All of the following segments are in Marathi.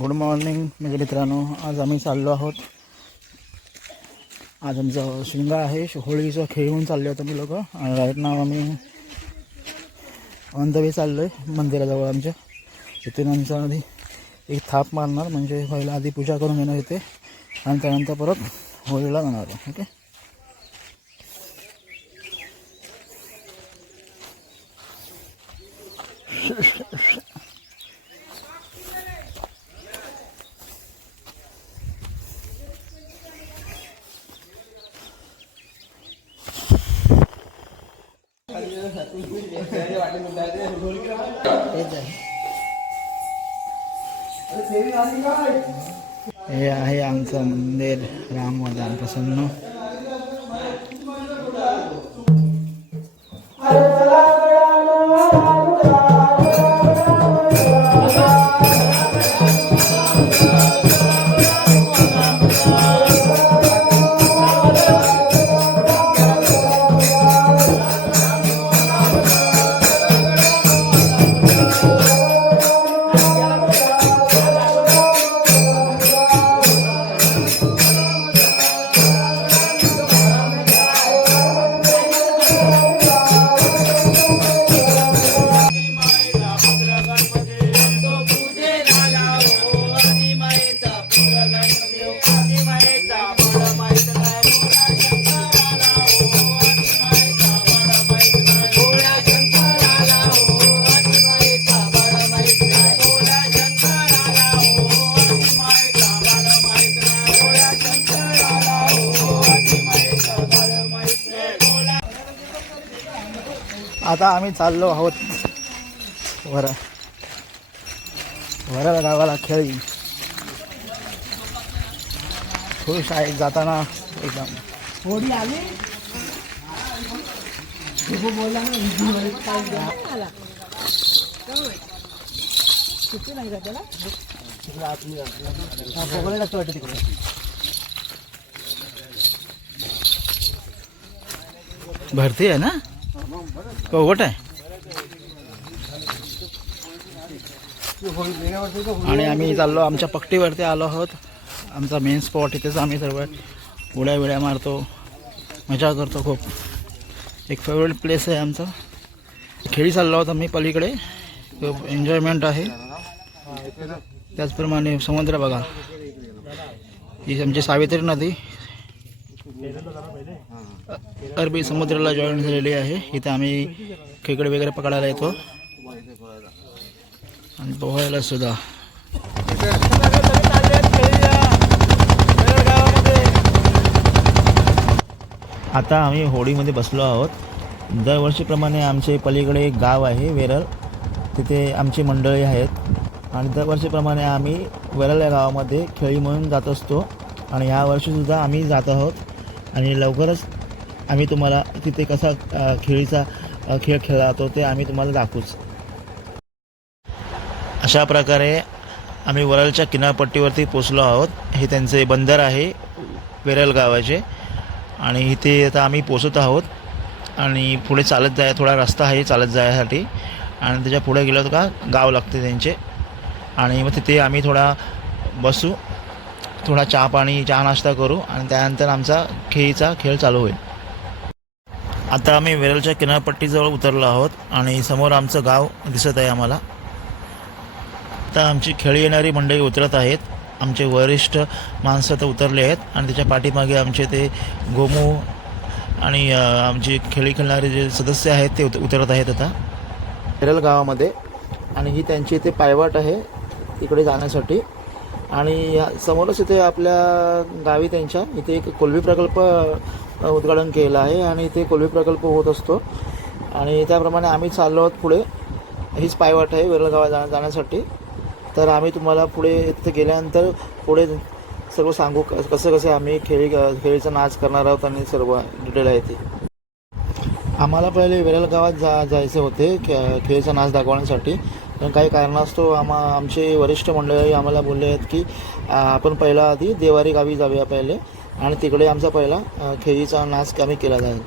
गुड मॉर्निंग माझ्या मित्रांनो. आज आम्ही चाललो आहोत. आज आमचा शिंगा आहे. होळीचा खेळून चालले होतो मी लोक. आणि राईट नाव आम्ही ऑन द वे चाललो आहे मंदिराजवळ आमच्या. तिथून आमचा आधी एक थाप मारणार म्हणजे पहिला आधी पूजा करून घेणार इथे. आणि त्यानंतर परत होळीला जाणार ओके? हे आहे आमचं मंदिर राम वरदान प्रसन्न. आता आम्ही चाललो आहोत वर वराला गावाला खेळी. खुश आहे जाताना एकदम. हा, वाटतं तिकडे. भरती आहे ना? कोगट आहे? आणि आम्ही चाललो आमच्या पट्टीवरती आलो आहोत. आमचा मेन स्पॉट इथेच आम्ही सर्व उड्या विड्या मारतो. मजा करतो खूप. एक फेवरेट प्लेस आहे आमचा. खेळी चाललो आहोत आम्ही पलीकडे. खूप एन्जॉयमेंट आहे. त्याचप्रमाणे समुद्र बघा. ही आमची सावित्री नदी. अरबी समुद्राला जॉईन झालेली आहे. इथे आम्ही खेकडे वगैरे पकडायला येतो. आणि पोहायला सुद्धा. आता आम्ही होडीमध्ये बसलो आहोत. दरवर्षीप्रमाणे आमचे पलीकडे एक गाव आहे वेरळ तिथे आमची मंडळी आहेत. आणि दरवर्षीप्रमाणे आम्ही वेरळ या गावामध्ये खेळी म्हणून जात असतो. आणि ह्या वर्षीसुद्धा आम्ही जात आहोत. आणि लवकरच आम्ही तुम्हाला तिथे कसा खेळीचा खेळ खेळला जातो ते आम्ही तुम्हाला दाखवूच. अशा प्रकारे आम्ही वरळच्या किनारपट्टीवरती पोचलो आहोत. हे त्यांचे बंदर आहे वेरल गावाचे. आणि इथे आता आम्ही पोचत आहोत. आणि पुढे चालत जाय थोडा रस्ता आहे चालत जायसाठी. आणि त्याच्या पुढे गेलो का गाव लागते त्यांचे. आणि मग तिथे आम्ही थोडा बसू थोडा चहा पाणी चहा नाश्ता करू. आणि त्यानंतर आमचा खेळीचा खेळ चालू होईल. आता आम्ही वेरलच्या किनारपट्टीजवळ उतरलो आहोत आणि समोर आमचं गाव दिसत आहे आम्हाला. आता आमची खेळी येणारी मंडळी उतरत आहेत. आमचे वरिष्ठ माणसं तर उतरले आहेत आणि त्याच्या पाठीमागे आमचे ते गोमू आणि आमची खेळी खेळणारे जे सदस्य आहेत ते उत उतरत आहेत आता. वेरल गावामध्ये आणि ही त्यांची इथे पायवाट आहे इकडे जाण्यासाठी. आणि या समोरच इथे आपल्या गावी त्यांच्या इथे एक कोलवी प्रकल्प उद्घाटन केलं आहे आणि इथे कोलवी प्रकल्प होत असतो. आणि त्याप्रमाणे आम्ही चाललो आहोत पुढे. हीच पायवाट आहे वेरळ गावात जाण्यासाठी. तर आम्ही तुम्हाला पुढे तिथे गेल्यानंतर पुढे सर्व सांगू कसं कसं आम्ही खेळी खेळीचा नाच करणार आहोत आणि सर्व डिटेल आहे ते. आम्हाला पहिले वेरळ गावात जा जायचे होते खे- खेळीचा नाच दाखवण्यासाठी. पण काही कारणास्तव आम्हा आमचे वरिष्ठ मंडळी आम्हाला बोलले आहेत की आपण पहिला आधी देवारी गावी जाऊया पहिले. आणि तिकडे आमचा पहिला खेळीचा नाच आम्ही केला जाईल.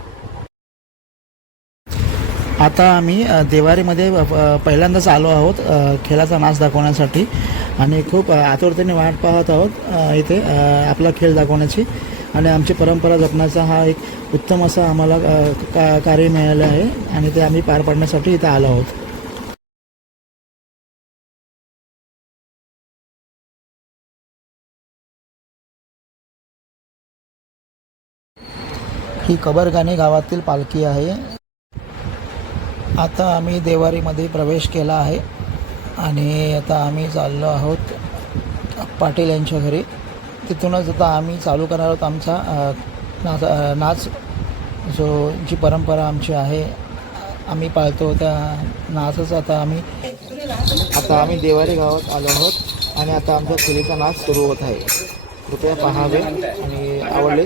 आता आम्ही देवारीमध्ये पहिल्यांदाच आलो आहोत खेळाचा नाच दाखवण्यासाठी. आणि खूप आतुरतेने वाट पाहत आहोत इथे आपला खेळ दाखवण्याची. आणि आमची परंपरा जपण्याचा हा एक उत्तम असा आम्हाला का कार्य मिळालं आहे. आणि ते आम्ही पार पाडण्यासाठी इथे आलो आहोत. ही कबरगाणे गावातील पालखी आहे. आता आम्ही देवारीमध्ये प्रवेश केला आहे आणि आता आम्ही चाललो आहोत पाटील यांच्या घरी. तिथूनच आता आम्ही चालू करणार आहोत आमचा नाच नाच. जो जी परंपरा आमची आहे आम्ही पाळतो त्या नाचच आता आम्ही आता आम्ही देवारी गावात आलो आहोत आणि आता आमचा खेळीचा नाच सुरू होत आहे. कृपया पाहावे आणि आवडले.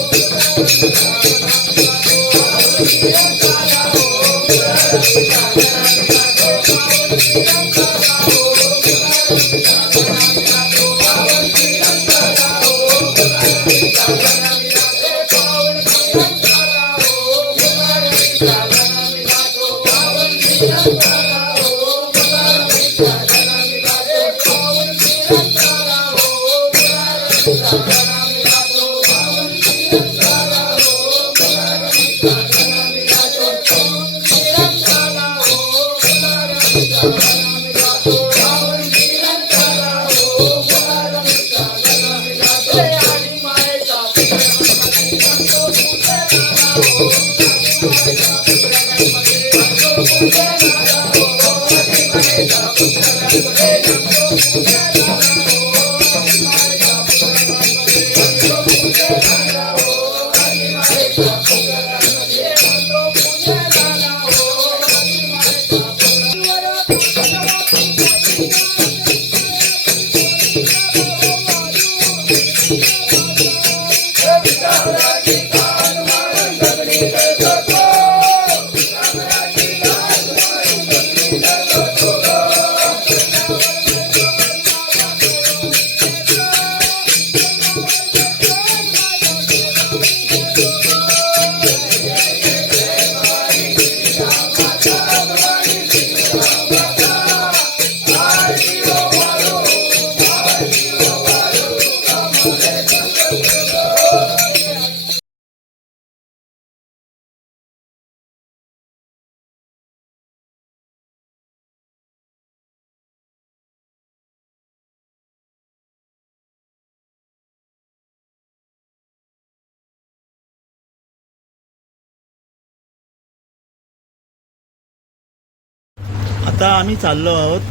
आता आम्ही चाललो आहोत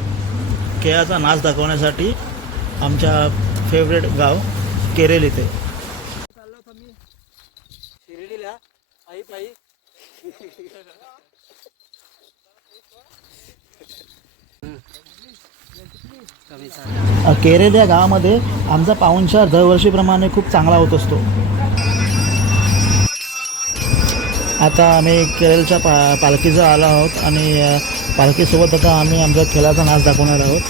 खेळाचा नाच दाखवण्यासाठी आमच्या फेवरेट गाव केरेल इथे. शिर्डीला. आई पायी अ, केरेल या गावामध्ये आमचा पाहुणचार दरवर्षीप्रमाणे खूप चांगला होत असतो. आता आम्ही केरळच्या पा पालखीचं आलो आहोत आणि पालखीसोबत आता आम्ही आमचा खेळाचा नाच दाखवणार आहोत.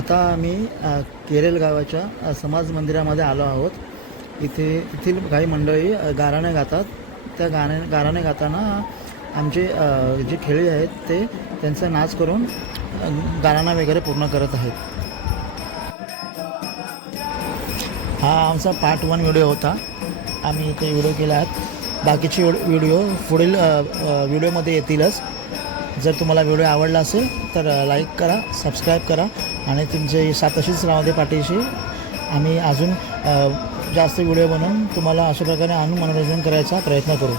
आता आम्ही अ, केरळ गावाच्या समाज मंदिरामध्ये आलो आहोत. इथे येथील काही मंडळी गाराणे गातात. त्या गाणे गाराणे गाताना आमचे जे खेळी आहेत ते त्यांचा नाच करून गाराणा वगैरे पूर्ण करत आहेत. हा आमचा पार्ट वन व्हिडिओ होता. आम्ही इथे व्हिडिओ केला. आहेत बाकीचे व्हिडिओ पुढील व्हिडिओमध्ये येतीलच. जर तुम्हाला व्हिडिओ आवडला असेल तर लाईक करा सबस्क्राईब करा आणि तुमचे सात अशीच राहते पाठीशी आम्ही अजून जास्त व्हिडिओ बनवून तुम्हाला अशा प्रकारे आणून मनोरंजन करायचा प्रयत्न करू.